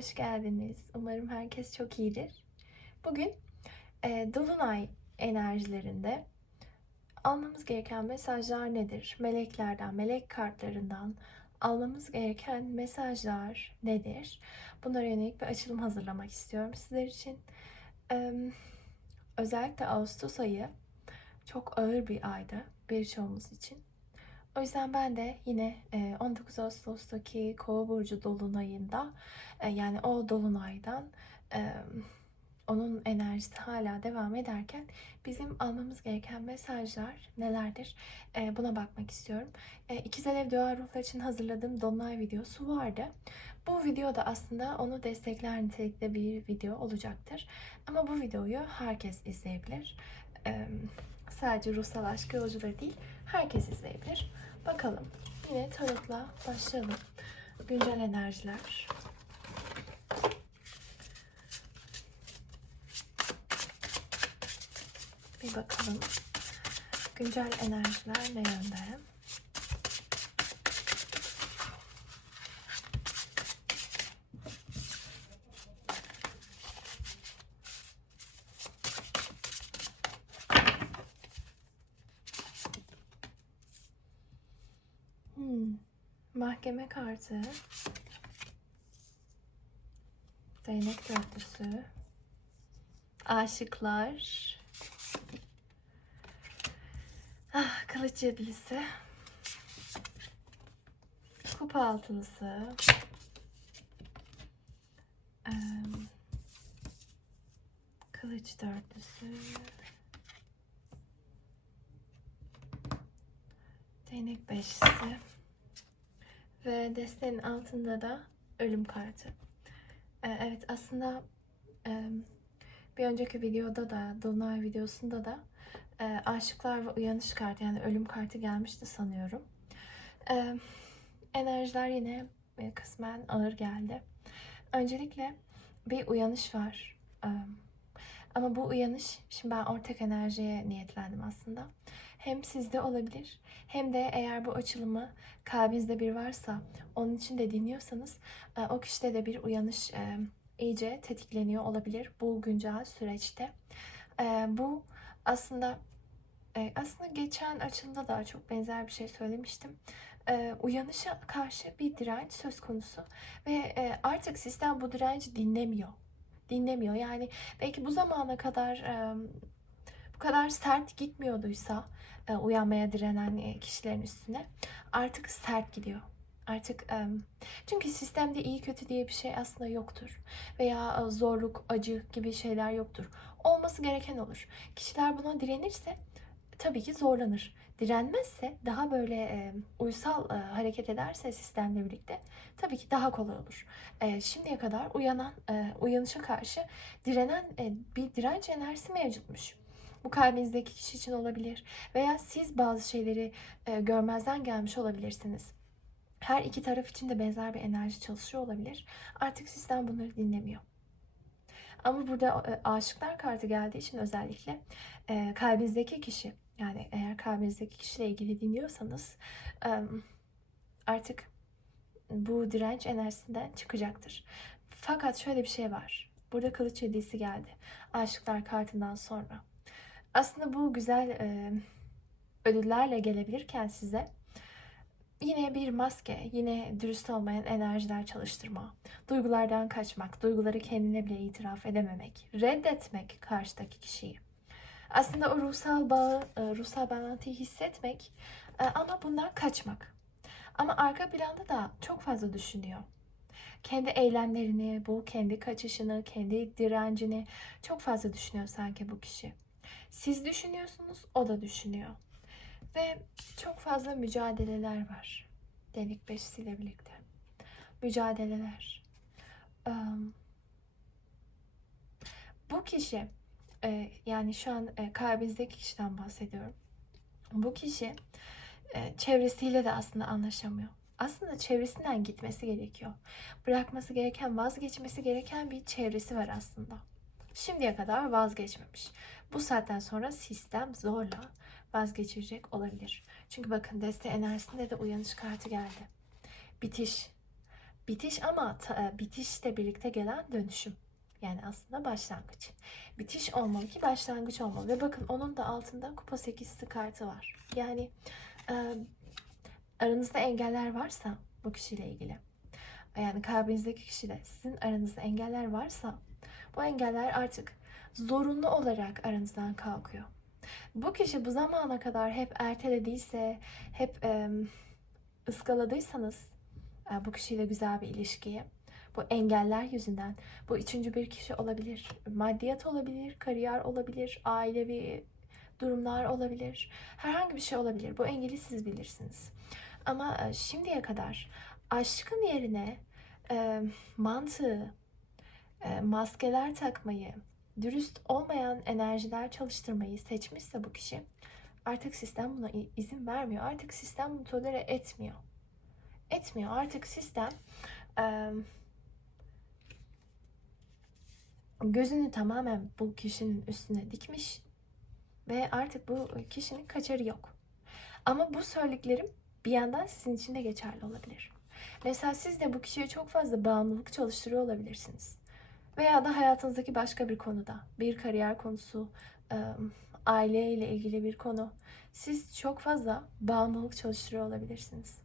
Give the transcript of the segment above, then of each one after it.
hoş geldiniz. Umarım herkes çok iyidir. Bugün e, Dolunay enerjilerinde almamız gereken mesajlar nedir? Meleklerden, melek kartlarından almamız gereken mesajlar nedir? Bunlara yönelik bir açılım hazırlamak istiyorum sizler için. E, özellikle Ağustos ayı çok ağır bir aydı birçoğumuz için. O yüzden ben de yine e, 19 Ağustos'taki Kova burcu dolunayında e, yani o dolunaydan e, onun enerjisi hala devam ederken bizim almamız gereken mesajlar nelerdir? E, buna bakmak istiyorum. E, İkiz Alev Dua Ruhlar için hazırladığım dolunay videosu vardı. Bu videoda aslında onu destekler nitelikte bir video olacaktır. Ama bu videoyu herkes izleyebilir. E, sadece ruhsal aşk yolcuları değil, herkes izleyebilir. Bakalım. Yine tarotla başlayalım. Güncel enerjiler. Bir bakalım. Güncel enerjiler ne yönde? Hmm. Mahkeme kartı. Değnek dörtlüsü. Aşıklar. Ah, kılıç yedilisi. Kupa altılısı. Kılıç dörtlüsü. Değnek beşlisi. Ve destenin altında da ölüm kartı. Ee, evet aslında e, bir önceki videoda da, Dolunay videosunda da e, aşıklar ve uyanış kartı yani ölüm kartı gelmişti sanıyorum. E, enerjiler yine e, kısmen ağır geldi. Öncelikle bir uyanış var. E, ama bu uyanış, şimdi ben ortak enerjiye niyetlendim aslında. Hem sizde olabilir hem de eğer bu açılımı kalbinizde bir varsa onun için de dinliyorsanız e, o kişide de bir uyanış e, iyice tetikleniyor olabilir bu güncel süreçte. E, bu aslında aslında geçen açılımda daha çok benzer bir şey söylemiştim. Uyanışa karşı bir direnç söz konusu ve artık sistem bu direnci dinlemiyor. Dinlemiyor. Yani belki bu zamana kadar kadar sert gitmiyorduysa e, uyanmaya direnen e, kişilerin üstüne artık sert gidiyor. Artık çünkü sistemde iyi kötü diye bir şey aslında yoktur. Veya e, zorluk, acı gibi şeyler yoktur. Olması gereken olur. Kişiler buna direnirse tabii ki zorlanır. Direnmezse daha böyle e, uysal e, hareket ederse sistemle birlikte tabii ki daha kolay olur. E, şimdiye kadar uyanan, e, uyanışa karşı direnen e, bir direnç enerjisi mevcutmuş. Bu kalbinizdeki kişi için olabilir veya siz bazı şeyleri e, görmezden gelmiş olabilirsiniz. Her iki taraf için de benzer bir enerji çalışıyor olabilir. Artık sizden bunları dinlemiyor. Ama burada e, aşıklar kartı geldiği için özellikle e, kalbinizdeki kişi yani eğer kalbinizdeki kişiyle ilgili dinliyorsanız e, artık bu direnç enerjisinden çıkacaktır. Fakat şöyle bir şey var. Burada kılıç hediyesi geldi. Aşıklar kartından sonra. Aslında bu güzel e, ödüllerle gelebilirken size yine bir maske, yine dürüst olmayan enerjiler çalıştırma, duygulardan kaçmak, duyguları kendine bile itiraf edememek, reddetmek karşıdaki kişiyi. Aslında o ruhsal bağı, e, ruhsal bağlantıyı hissetmek e, ama bundan kaçmak. Ama arka planda da çok fazla düşünüyor. Kendi eylemlerini, bu kendi kaçışını, kendi direncini çok fazla düşünüyor sanki bu kişi. Siz düşünüyorsunuz, o da düşünüyor. Ve çok fazla mücadeleler var. Delik beşisiyle birlikte. Mücadeleler. bu kişi, e, yani şu an e, kalbinizdeki kişiden bahsediyorum. Bu kişi e, çevresiyle de aslında anlaşamıyor. Aslında çevresinden gitmesi gerekiyor. Bırakması gereken, vazgeçmesi gereken bir çevresi var aslında. Şimdiye kadar vazgeçmemiş. Bu saatten sonra sistem zorla vazgeçirecek olabilir. Çünkü bakın deste enerjisinde de uyanış kartı geldi. Bitiş. bitiş ama ta- e, bitişle birlikte gelen dönüşüm. Yani aslında başlangıç. Bitiş olmalı ki başlangıç olmalı. Ve bakın onun da altında kupa 8'si kartı var. Yani e, aranızda engeller varsa bu kişiyle ilgili. Yani kalbinizdeki kişiyle sizin aranızda engeller varsa bu engeller artık zorunlu olarak aranızdan kalkıyor. Bu kişi bu zamana kadar hep ertelediyse, hep e, ıskaladıysanız e, bu kişiyle güzel bir ilişkiyi, bu engeller yüzünden, bu üçüncü bir kişi olabilir, maddiyat olabilir, kariyer olabilir, ailevi durumlar olabilir, herhangi bir şey olabilir. Bu engeli siz bilirsiniz. Ama e, şimdiye kadar aşkın yerine e, mantığı, maskeler takmayı, dürüst olmayan enerjiler çalıştırmayı seçmişse bu kişi artık sistem buna izin vermiyor. Artık sistem bunu tolere etmiyor. Etmiyor. Artık sistem e, gözünü tamamen bu kişinin üstüne dikmiş ve artık bu kişinin kaçarı yok. Ama bu söylediklerim bir yandan sizin için de geçerli olabilir. Mesela siz de bu kişiye çok fazla bağımlılık çalıştırıyor olabilirsiniz. Veya da hayatınızdaki başka bir konuda, bir kariyer konusu, ım, aile ile ilgili bir konu. Siz çok fazla bağımlılık çalıştırıyor olabilirsiniz.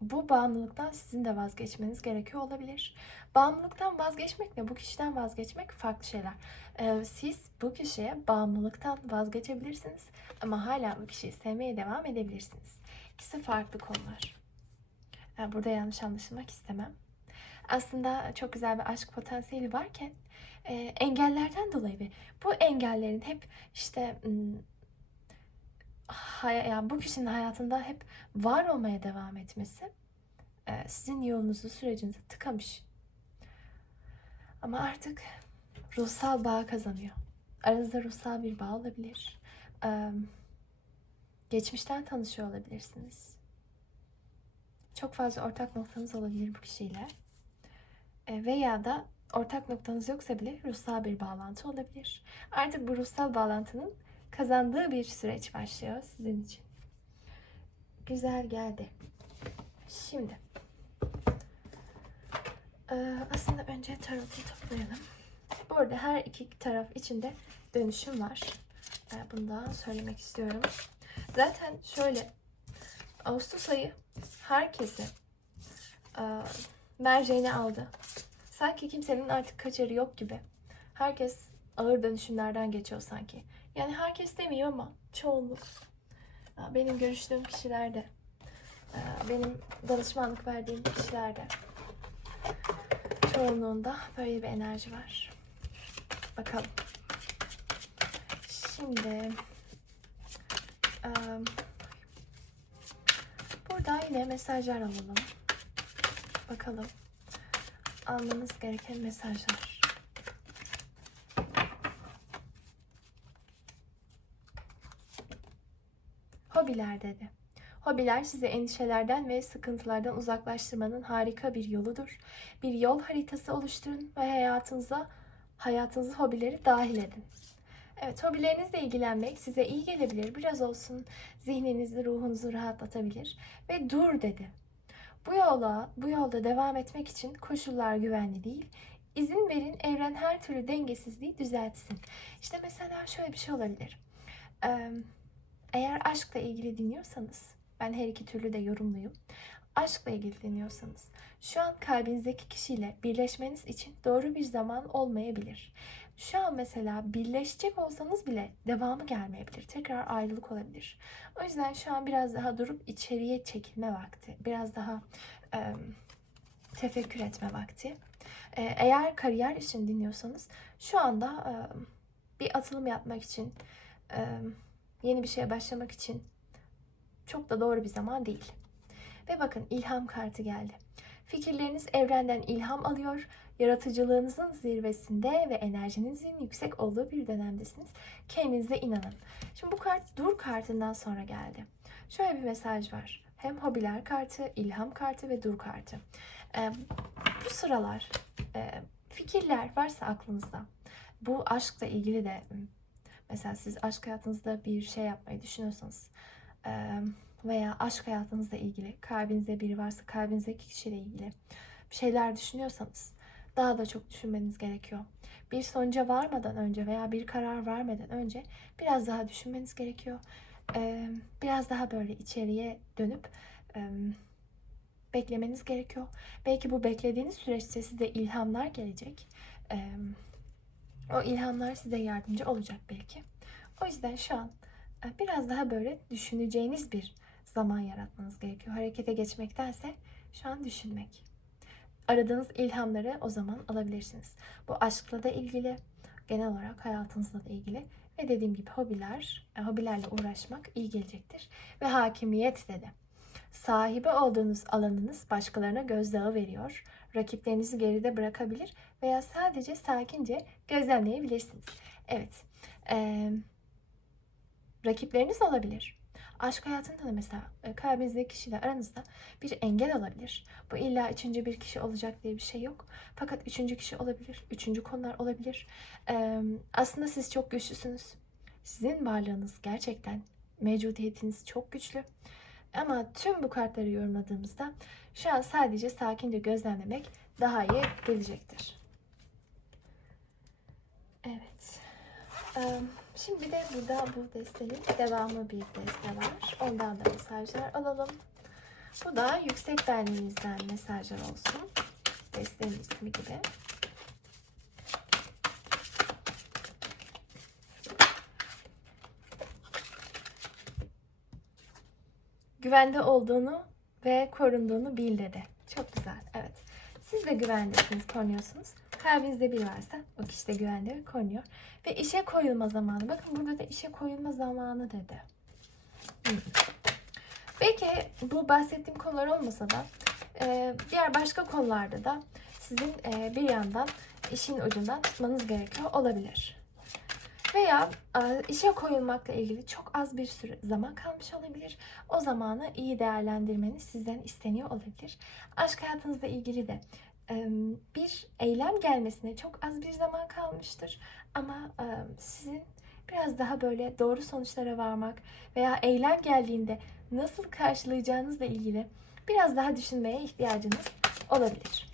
Bu bağımlılıktan sizin de vazgeçmeniz gerekiyor olabilir. Bağımlılıktan vazgeçmekle bu kişiden vazgeçmek farklı şeyler. Siz bu kişiye bağımlılıktan vazgeçebilirsiniz ama hala bu kişiyi sevmeye devam edebilirsiniz. İkisi farklı konular. Burada yanlış anlaşılmak istemem. Aslında çok güzel bir aşk potansiyeli varken e, engellerden dolayı ve bu engellerin hep işte hay- yani bu kişinin hayatında hep var olmaya devam etmesi e, sizin yolunuzu, sürecinizi tıkamış. Ama artık ruhsal bağ kazanıyor. Aranızda ruhsal bir bağ olabilir. Eee, geçmişten tanışıyor olabilirsiniz. Çok fazla ortak noktanız olabilir bu kişiyle. E, veya da ortak noktanız yoksa bile ruhsal bir bağlantı olabilir. Artık bu ruhsal bağlantının kazandığı bir süreç başlıyor sizin için. Güzel geldi. Şimdi e, aslında önce tarotu toplayalım. Bu arada her iki taraf içinde dönüşüm var. E, bunu da söylemek istiyorum. Zaten şöyle Ağustos ayı herkesi merceğine aldı. Sanki kimsenin artık kaçarı yok gibi. Herkes ağır dönüşümlerden geçiyor sanki. Yani herkes demiyor ama çoğunluk. Benim görüştüğüm kişilerde, benim danışmanlık verdiğim kişilerde çoğunluğunda böyle bir enerji var. Bakalım. Şimdi em, burada yine mesajlar alalım. Bakalım. Almanız gereken mesajlar. Hobiler dedi. Hobiler sizi endişelerden ve sıkıntılardan uzaklaştırmanın harika bir yoludur. Bir yol haritası oluşturun ve hayatınıza hayatınızı hobileri dahil edin. Evet, hobilerinizle ilgilenmek size iyi gelebilir. Biraz olsun zihninizi, ruhunuzu rahatlatabilir. Ve dur dedi. Bu yola, bu yolda devam etmek için koşullar güvenli değil. İzin verin evren her türlü dengesizliği düzeltsin. İşte mesela şöyle bir şey olabilir. Ee, Eğer aşkla ilgili dinliyorsanız, ben her iki türlü de yorumluyum. Aşkla ilgili dinliyorsanız, şu an kalbinizdeki kişiyle birleşmeniz için doğru bir zaman olmayabilir. Şu an mesela birleşecek olsanız bile devamı gelmeyebilir. Tekrar ayrılık olabilir. O yüzden şu an biraz daha durup içeriye çekilme vakti. Biraz daha e, tefekkür etme vakti. E, eğer kariyer için dinliyorsanız şu anda e, bir atılım yapmak için, e, yeni bir şeye başlamak için çok da doğru bir zaman değil. Ve bakın ilham kartı geldi. Fikirleriniz evrenden ilham alıyor. Yaratıcılığınızın zirvesinde ve enerjinizin yüksek olduğu bir dönemdesiniz. Kendinize inanın. Şimdi bu kart dur kartından sonra geldi. Şöyle bir mesaj var. Hem hobiler kartı, ilham kartı ve dur kartı. Ee, bu sıralar e, fikirler varsa aklınızda, bu aşkla ilgili de mesela siz aşk hayatınızda bir şey yapmayı düşünüyorsanız, e, veya aşk hayatınızla ilgili, kalbinizde biri varsa kalbinizdeki kişiyle ilgili bir şeyler düşünüyorsanız daha da çok düşünmeniz gerekiyor. Bir sonuca varmadan önce veya bir karar vermeden önce biraz daha düşünmeniz gerekiyor. Biraz daha böyle içeriye dönüp beklemeniz gerekiyor. Belki bu beklediğiniz süreçte size ilhamlar gelecek. O ilhamlar size yardımcı olacak belki. O yüzden şu an biraz daha böyle düşüneceğiniz bir zaman yaratmanız gerekiyor. Harekete geçmektense şu an düşünmek. Aradığınız ilhamları o zaman alabilirsiniz. Bu aşkla da ilgili, genel olarak hayatınızla da ilgili ve dediğim gibi hobiler, e, hobilerle uğraşmak iyi gelecektir. Ve hakimiyet dedi. Sahibi olduğunuz alanınız başkalarına gözdağı veriyor. Rakiplerinizi geride bırakabilir veya sadece sakince gözlemleyebilirsiniz. Evet, eee, rakipleriniz olabilir. Aşk hayatında da mesela e, kalbinizdeki kişiyle aranızda bir engel olabilir. Bu illa üçüncü bir kişi olacak diye bir şey yok. Fakat üçüncü kişi olabilir, üçüncü konular olabilir. Aslında siz çok güçlüsünüz. Sizin varlığınız gerçekten, mevcudiyetiniz çok güçlü. Ama tüm bu kartları yorumladığımızda şu an sadece sakince gözlemlemek daha iyi gelecektir. Evet. Eee, Şimdi bir de burada bu destenin devamı bir deste var. Ondan da mesajlar alalım. Bu da yüksek benliğinizden mesajlar olsun. Destenin ismi gibi. Güvende olduğunu ve korunduğunu bil dedi. Çok güzel. Evet. Siz de güvendesiniz, korunuyorsunuz. Kalbinizde biri varsa o kişi de güvende ve korunuyor. Ve işe koyulma zamanı. Bakın burada da işe koyulma zamanı dedi. Hmm. Belki bu bahsettiğim konular olmasa da e, diğer başka konularda da sizin e, bir yandan işin ucundan tutmanız gerekiyor olabilir. Veya e, işe koyulmakla ilgili çok az bir süre zaman kalmış olabilir. O zamanı iyi değerlendirmeniz sizden isteniyor olabilir. Aşk hayatınızla ilgili de bir eylem gelmesine çok az bir zaman kalmıştır. Ama sizin biraz daha böyle doğru sonuçlara varmak veya eylem geldiğinde nasıl karşılayacağınızla ilgili biraz daha düşünmeye ihtiyacınız olabilir.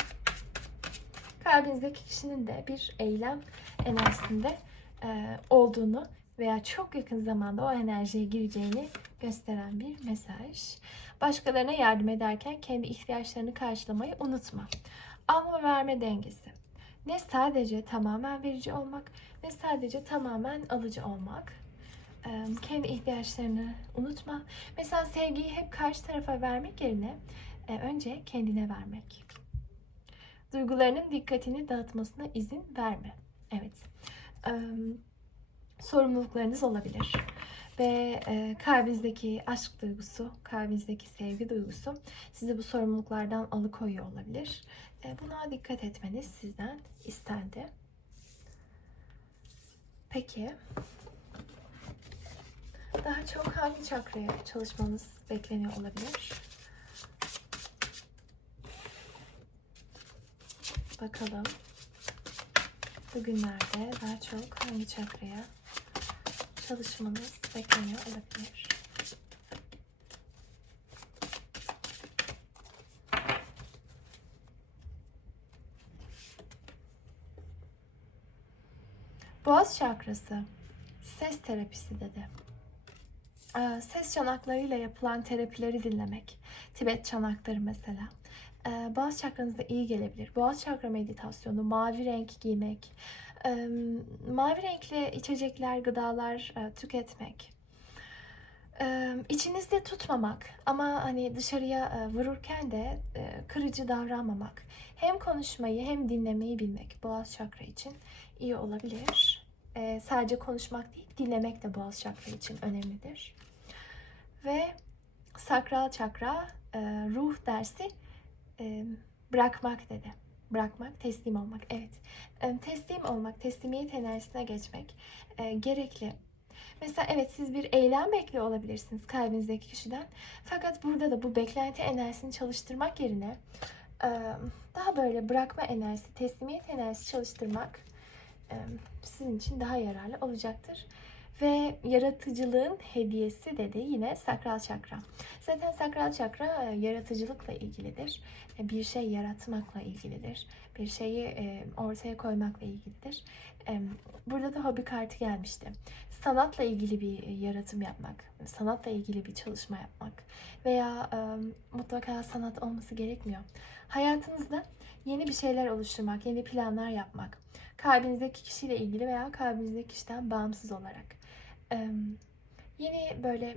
Kalbinizdeki kişinin de bir eylem enerjisinde e, olduğunu veya çok yakın zamanda o enerjiye gireceğini gösteren bir mesaj. Başkalarına yardım ederken kendi ihtiyaçlarını karşılamayı unutma. Alma verme dengesi. Ne sadece tamamen verici olmak, ne sadece tamamen alıcı olmak. Kendi ihtiyaçlarını unutma. Mesela sevgiyi hep karşı tarafa vermek yerine e, önce kendine vermek. Duygularının dikkatini dağıtmasına izin verme. Evet. Ee, Sorumluluklarınız olabilir. Ve e, kalbinizdeki aşk duygusu, kalbinizdeki sevgi duygusu sizi bu sorumluluklardan alıkoyuyor olabilir. E, buna dikkat etmeniz sizden istendi. Peki, daha çok hangi çakraya çalışmamız bekleniyor olabilir? Bakalım. Bugünlerde daha çok hangi çakraya çalışmamız bekleniyor olabilir? Boğaz çakrası ses terapisi dedi. Ee, Ses çanaklarıyla yapılan terapileri dinlemek. Tibet çanakları mesela. Ee, Boğaz çakranıza iyi gelebilir. Boğaz çakra meditasyonu, mavi renk giymek, mavi renkli içecekler, gıdalar e, tüketmek. İçinizde tutmamak ama hani dışarıya e, vururken de e, kırıcı davranmamak. Hem konuşmayı hem dinlemeyi bilmek Boğaz çakra için iyi olabilir. Sadece konuşmak değil, dinlemek de Boğaz çakra için önemlidir. Ve sakral çakra ruh dersi bırakmak dedi. Bırakmak, teslim olmak. Evet. Teslim olmak, teslimiyet enerjisine geçmek e, gerekli. Mesela evet siz bir eylem bekliyor olabilirsiniz kalbinizdeki kişiden. Fakat burada da bu beklenti enerjisini çalıştırmak yerine e, daha böyle bırakma enerjisi, teslimiyet enerjisi çalıştırmak e, sizin için daha yararlı olacaktır. Ve yaratıcılığın hediyesi dedi yine sakral çakra. Zaten sakral çakra e, yaratıcılıkla ilgilidir. E, Bir şey yaratmakla ilgilidir. Bir şeyi e, ortaya koymakla ilgilidir. Burada da hobi kartı gelmişti. Sanatla ilgili bir yaratım yapmak, sanatla ilgili bir çalışma yapmak veya mutlaka sanat olması gerekmiyor. Hayatınızda yeni bir şeyler oluşturmak, yeni planlar yapmak, kalbinizdeki kişiyle ilgili veya kalbinizdeki kişiden bağımsız olarak yeni böyle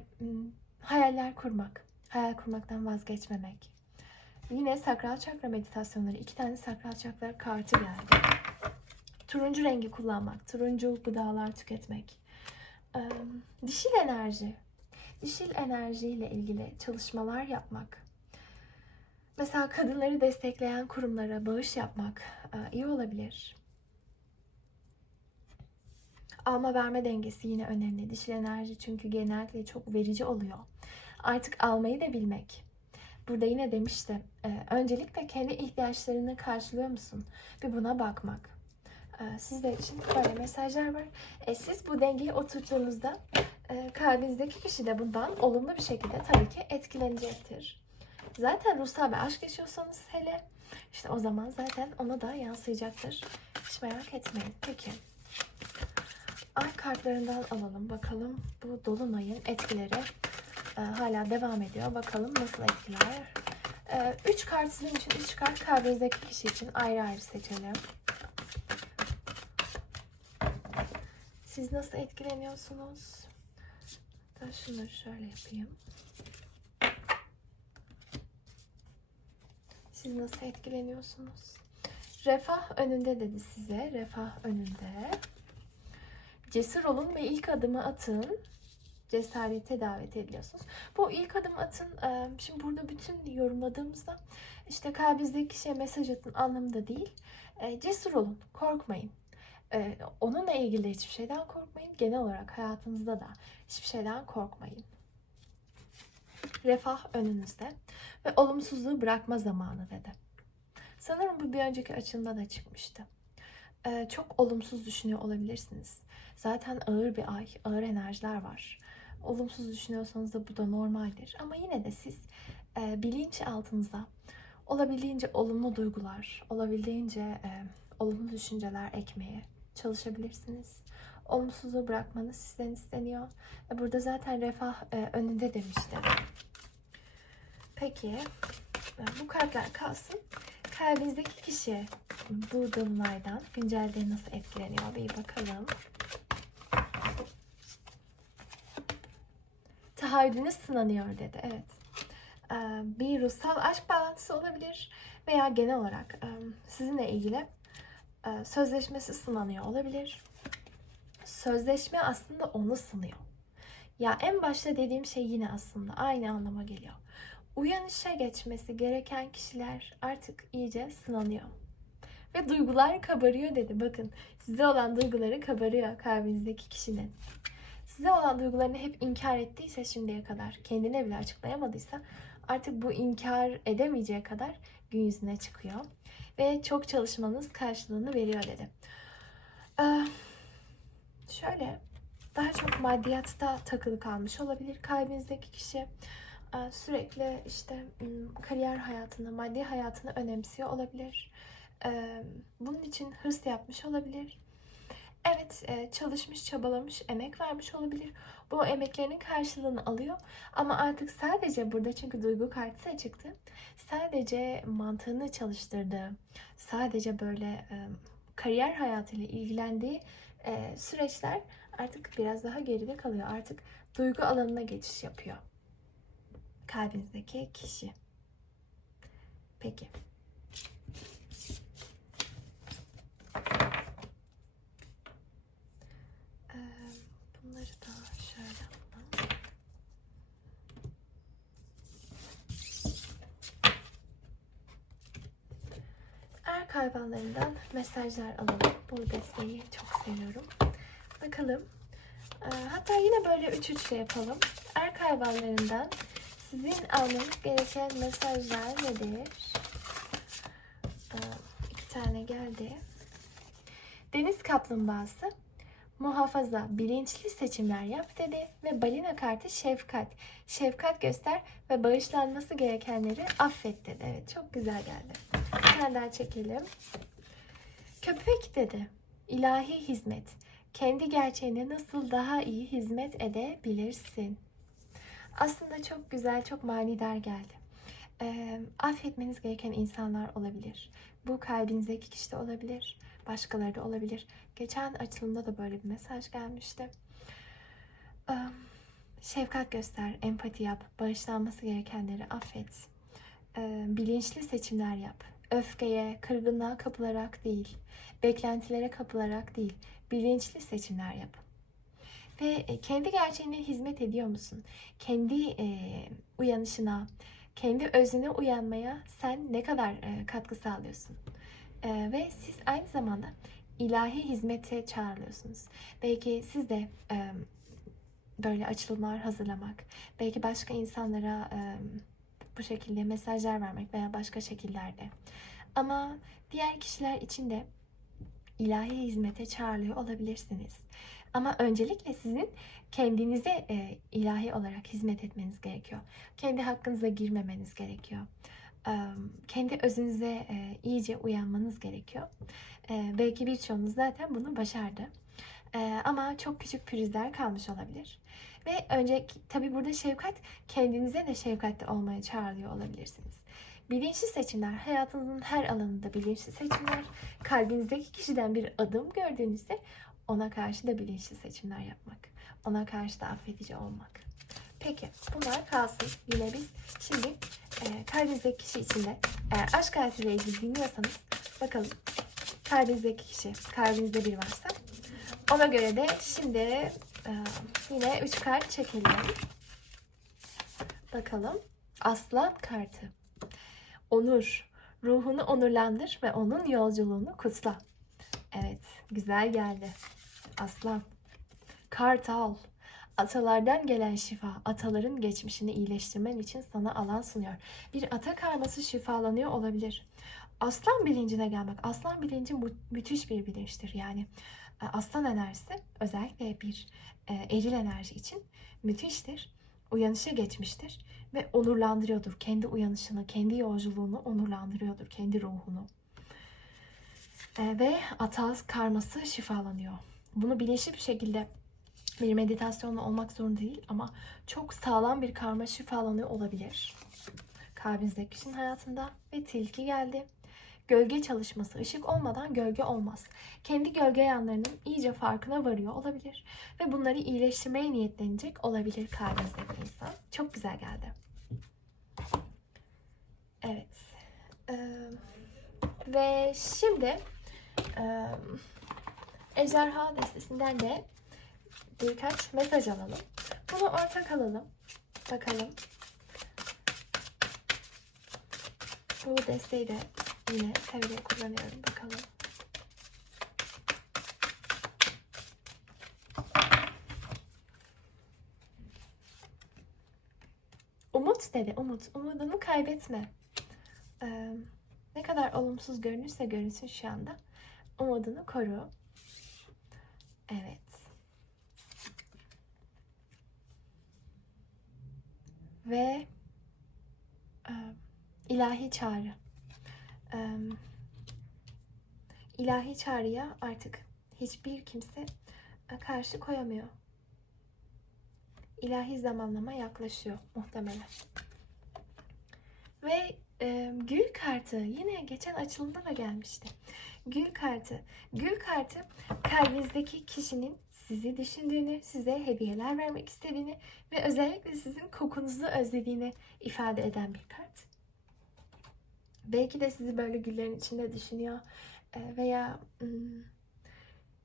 hayaller kurmak, hayal kurmaktan vazgeçmemek. Yine sakral çakra meditasyonları, iki tane sakral çakra kartı geldi. Turuncu rengi kullanmak, turuncu gıdalar tüketmek. Dişil enerji, dişil enerjiyle ilgili çalışmalar yapmak. Mesela kadınları destekleyen kurumlara bağış yapmak e, iyi olabilir. Alma verme dengesi yine önemli. Dişil enerji çünkü genellikle çok verici oluyor. Artık almayı da bilmek. Burada yine demişti. e, öncelikle kendi ihtiyaçlarını karşılıyor musun? Bir buna bakmak. E, sizler için böyle mesajlar var. E, siz bu dengeyi oturttuğunuzda e, kalbinizdeki kişi de bundan olumlu bir şekilde tabii ki etkilenecektir. Zaten ruhsal bir aşk yaşıyorsanız hele işte o zaman zaten ona da yansıyacaktır. Hiç merak etmeyin. Peki. Ay kartlarından alalım bakalım bu dolunayın etkileri e, hala devam ediyor. Bakalım nasıl etkiler. E, üç kart sizin için, üç kart kalbinizdeki kişi için ayrı ayrı seçelim. Siz nasıl etkileniyorsunuz? Ben şunları şöyle yapayım. Siz nasıl etkileniyorsunuz? Refah önünde dedi size. Refah önünde. Cesur olun ve ilk adımı atın. Cesarete davet ediyorsunuz. Bu ilk adım atın. e, Şimdi burada bütün yorumladığımızda işte kalbinizdeki kişiye mesaj atın anlamında değil. E, Cesur olun. Korkmayın. E, Onunla ilgili hiçbir şeyden korkmayın. Genel olarak hayatınızda da hiçbir şeyden korkmayın. Refah önünüzde ve olumsuzluğu bırakma zamanı dedi. Sanırım bu bir önceki açımda da çıkmıştı. Çok olumsuz düşünüyor olabilirsiniz. Zaten ağır bir ay, ağır enerjiler var. Olumsuz düşünüyorsanız da bu da normaldir. Ama yine de siz e, bilinç altınıza olabildiğince olumlu duygular, olabildiğince e, olumlu düşünceler ekmeye çalışabilirsiniz. Olumsuzluğu bırakmanız sizden isteniyor. E, burada zaten refah e, önünde demişti. Peki bu kartlar kalsın. Kalbinizdeki kişi bu dolunaydan güncelde nasıl etkileniyor bir bakalım. Tahayyülünüz sınanıyor dedi. Evet. Bir ruhsal aşk bağlantısı olabilir veya genel olarak sizinle ilgili sözleşmesi sınanıyor olabilir. Sözleşme aslında onu sınıyor. Ya en başta dediğim şey yine aslında aynı anlama geliyor. Uyanışa geçmesi gereken kişiler artık iyice sınanıyor. Ve duygular kabarıyor dedi. Bakın size olan duyguları kabarıyor kalbinizdeki kişinin. Size olan duygularını hep inkar ettiyse şimdiye kadar, kendine bile açıklayamadıysa artık bu inkar edemeyeceği kadar gün yüzüne çıkıyor. Ve çok çalışmanız karşılığını veriyor dedi. Ee, şöyle daha çok maddiyatta takılı kalmış olabilir kalbinizdeki kişi. Ee, Sürekli işte kariyer hayatını, maddi hayatını önemsiyor olabilir. Ee, Bunun için hırs yapmış olabilir. Evet, e, çalışmış, çabalamış, emek vermiş olabilir. Bu emeklerinin karşılığını alıyor. Ama artık sadece burada çünkü duygu kartı da çıktı. Sadece mantığını çalıştırdığı, sadece böyle e, kariyer hayatıyla ilgilendiği e, süreçler artık biraz daha geride kalıyor. Artık duygu alanına geçiş yapıyor. Kalbinizdeki kişi. Peki. Ee, bunları da şöyle yapalım. Erk hayvanlarından mesajlar alalım. Bu desteği çok seviyorum. Bakalım. Ee, hatta yine böyle üç üçle yapalım. Erk hayvanlarından sizin almanız gereken mesajlar nedir? Ee, iki tane geldi. Deniz kaplumbağası. muhafaza, bilinçli seçimler yap dedi ve balina kartı şefkat. Şefkat göster ve bağışlanması gerekenleri affet dedi. Evet çok güzel geldi. Daha çekelim. Köpek dedi. İlahi hizmet. Kendi gerçeğine nasıl daha iyi hizmet edebilirsin? Aslında çok güzel, çok manidar geldi. Eee, affetmeniz gereken insanlar olabilir. Bu kalbinizdeki kişi de olabilir. Başkaları da olabilir. Geçen açılımda da böyle bir mesaj gelmişti. Eee, şefkat göster, empati yap, bağışlanması gerekenleri affet. Eee, bilinçli seçimler yap. Öfkeye, kırgınlığa kapılarak değil, beklentilere kapılarak değil, bilinçli seçimler yap. Ve e, kendi gerçeğine hizmet ediyor musun? Kendi e, uyanışına, kendi özüne uyanmaya sen ne kadar e, katkı sağlıyorsun? E, ve siz aynı zamanda ilahi hizmete çağrılıyorsunuz. Belki siz de e, böyle açılımlar hazırlamak, belki başka insanlara e, bu şekilde mesajlar vermek veya başka şekillerde. Ama diğer kişiler için de ilahi hizmete çağrılıyor olabilirsiniz. Ama öncelikle sizin kendinize e, ilahi olarak hizmet etmeniz gerekiyor. Kendi hakkınıza girmemeniz gerekiyor. E, kendi özünüze e, iyice uyanmanız gerekiyor. E, belki birçoğunuz zaten bunu başardı. E, ama çok küçük pürüzler kalmış olabilir. Ve önce tabii burada şefkat kendinize de şefkatli olmaya çağırıyor olabilirsiniz. Bilinçli seçimler, hayatınızın her alanında bilinçli seçimler, kalbinizdeki kişiden bir adım gördüğünüzde ona karşı da bilinçli seçimler yapmak. Ona karşı da affedici olmak. Peki bunlar kalsın. Yine biz şimdi e, kalbinizdeki kişi için de eğer aşk hayatıyla ilgili dinliyorsanız bakalım kalbinizdeki kişi, kalbinizde biri varsa ona göre de şimdi e, yine 3 kart çekelim. Bakalım. Aslan kartı. Onur. Ruhunu onurlandır ve onun yolculuğunu kutla. Evet, güzel geldi. Aslan. Kartal. Atalardan gelen şifa, ataların geçmişini iyileştirmen için sana alan sunuyor. Bir ata karması şifalanıyor olabilir. Aslan bilincine gelmek. Aslan bilinci mü- müthiş bir bilinçtir. Yani aslan enerjisi özellikle bir e, eril enerji için müthiştir. Uyanışa geçmiştir ve onurlandırıyordur. Kendi uyanışını, kendi yolculuğunu onurlandırıyordur. Kendi ruhunu. E, ve ataz karması şifalanıyor. Bunu bilinçli bir şekilde bir meditasyonla olmak zorunda değil ama çok sağlam bir karma şifalanıyor olabilir. Kalbinizdeki kişinin hayatında ve tilki geldi. Gölge çalışması, ışık olmadan gölge olmaz. Kendi gölge yanlarının iyice farkına varıyor olabilir ve bunları iyileştirmeye niyetlenecek olabilir kalbinizdeki insan. Çok güzel geldi. Evet. Ee, ve şimdi e, Ejderha destesinden de birkaç mesaj alalım. Bunu ortak alalım. Bakalım. Bu desteği de yine severek kullanıyorum. Bakalım. Umut dedi. Umut. Umudunu kaybetme. Ee, ne kadar olumsuz görünürse görünsün şu anda. Umudunu koru. Evet. Ve e, ilahi çağrı. İlahi çağrıya artık hiçbir kimse e, karşı koyamıyor. İlahi zamanlama yaklaşıyor muhtemelen. Ve e, gül kartı yine geçen açılımda da gelmişti. Gül kartı. Gül kartı kalbinizdeki kişinin sizi düşündüğünü, size hediyeler vermek istediğini ve özellikle sizin kokunuzu özlediğini ifade eden bir kart. Belki de sizi böyle güllerin içinde düşünüyor e, veya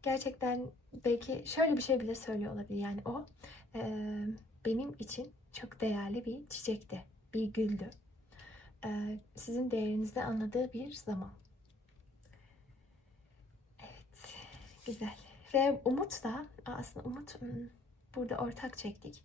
gerçekten belki şöyle bir şey bile söylüyor olabilir. Yani o e, benim için çok değerli bir çiçekti, bir güldü. E, sizin değerinizi anladığı bir zaman. Evet, güzel. Ve umut da aslında umut burada ortak çektik.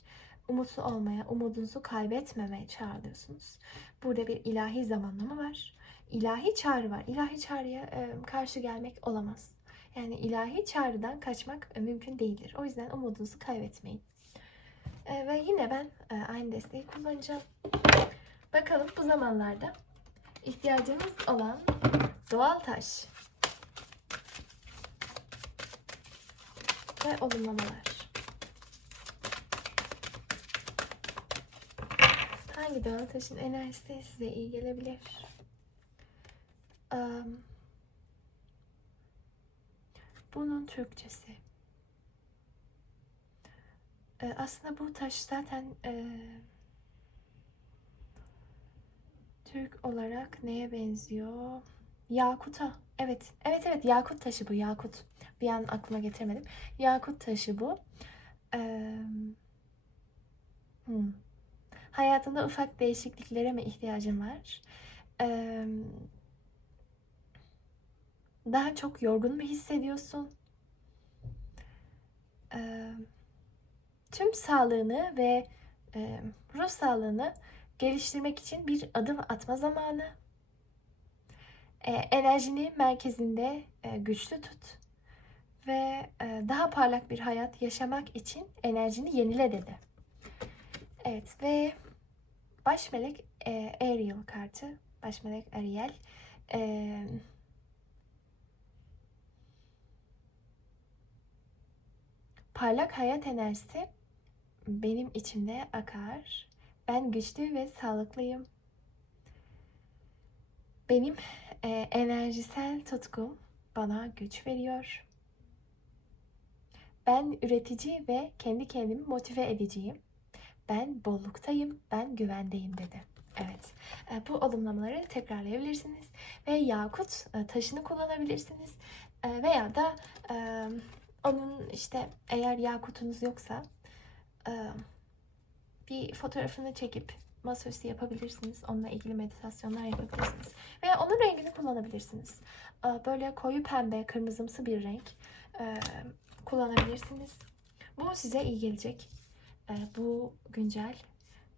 Umutlu olmaya, umudunuzu kaybetmemeye çağırıyorsunuz. Burada bir ilahi zamanlama var. İlahi çağrı var. İlahi çağrıya e, karşı gelmek olamaz. Yani ilahi çağrıdan kaçmak mümkün değildir. O yüzden umudunuzu kaybetmeyin. E, ve yine ben e, aynı desteği kullanacağım. Bakalım bu zamanlarda ihtiyacımız olan doğal taş ve olumlamalar. Hangi doğal taşın enerjisi size iyi gelebilir? Am, bunun Türkçesi. E, aslında bu taş zaten e, Türk olarak neye benziyor? Yakuta. Evet. Evet evet yakut taşı bu yakut. Bir an aklıma getiremedim. Yakut taşı bu. Ee, hmm. Hayatında ufak değişikliklere mi ihtiyacın var? Ee, daha çok yorgun mu hissediyorsun? Ee, tüm sağlığını ve e, ruh sağlığını geliştirmek için bir adım atma zamanı. E, enerjini merkezinde e, güçlü tut ve e, daha parlak bir hayat yaşamak için enerjini yenile dedi. Evet ve baş melek e, Ariel kartı. Baş melek Ariel. E, parlak hayat enerjisi benim içimde akar. Ben güçlü ve sağlıklıyım. Benim e, enerjisel tutkum bana güç veriyor. Ben üretici ve kendi kendimi motive edeceğim. Ben bolluktayım, ben güvendeyim dedi. Evet, e, bu olumlamaları tekrarlayabilirsiniz ve yakut e, taşını kullanabilirsiniz E, veya da onun işte eğer yakutunuz yoksa bir fotoğrafını çekip masaüstü yapabilirsiniz. Onunla ilgili meditasyonlar yapabilirsiniz. Veya onun rengini kullanabilirsiniz. Böyle koyu pembe, kırmızımsı bir renk kullanabilirsiniz. Bu size iyi gelecek. E, Bu güncel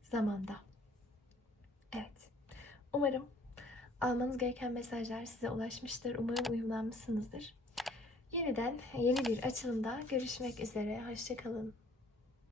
zamanda. Evet. Umarım almanız gereken mesajlar size ulaşmıştır. Umarım uyumlanmışsınızdır. Yeniden yeni bir açılımda görüşmek üzere. Hoşçakalın.